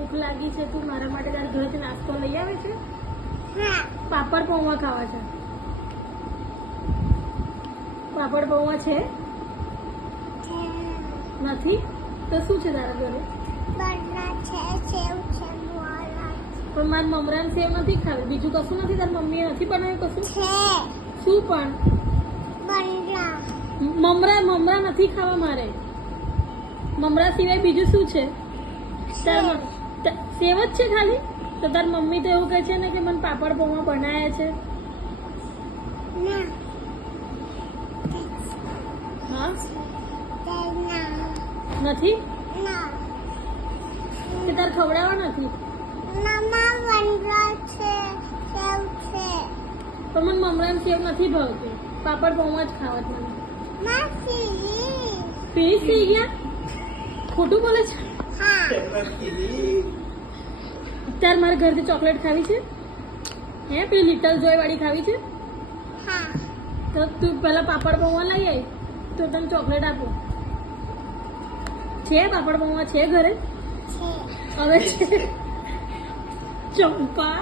ભૂખ લાગી છે, તું મારા માટે તારા ઘરેથી નાસ્તો લઈ આવે છે? હા. પાપડ પૌવા ખાવા છે. પાપડ પૌવા છે નથી તો શું છે તારા ઘરે? બરના છે, સેવ છે, મોળા પણ મારી મમરાન સેવ નથી ખાવી, બીજું કશું નથી? તારી મમ્મીએ નથી બનાવ્યું કશું? છે, શું પણ? બનલા મમરા નથી ખાવા મારે. મમરા સિવાય બીજું શું છે? સેવ જ છે ખાલી? તો તાર મમ્મી તો એવું કહે છે ને કે મને પાપડ પૌવા બનાવ્યા છે. ના હા ના નથી ના કે તાર ખવડાવવા નથી? નામાં બનલા છે, સેવ છે. પણ મને મમરાની સેવ નથી ભાવતી, પાપડ પૌવા જ ખાવા છે મને. માસી ફિનિશ થઈ ગયા? ખોટું બોલે છે? હા. અત્યારે મારા ઘરથી ચોકલેટ ખાવી છે? હે પેલી લિટલ જોય વાળી ખાવી છે? હા. તો તું પેલા પાપડ પૌવા લઈ આવી તો તને ચોકલેટ આપું. છે પાપડ પૌવા છે ઘરે? છે. હવે છે ચંપા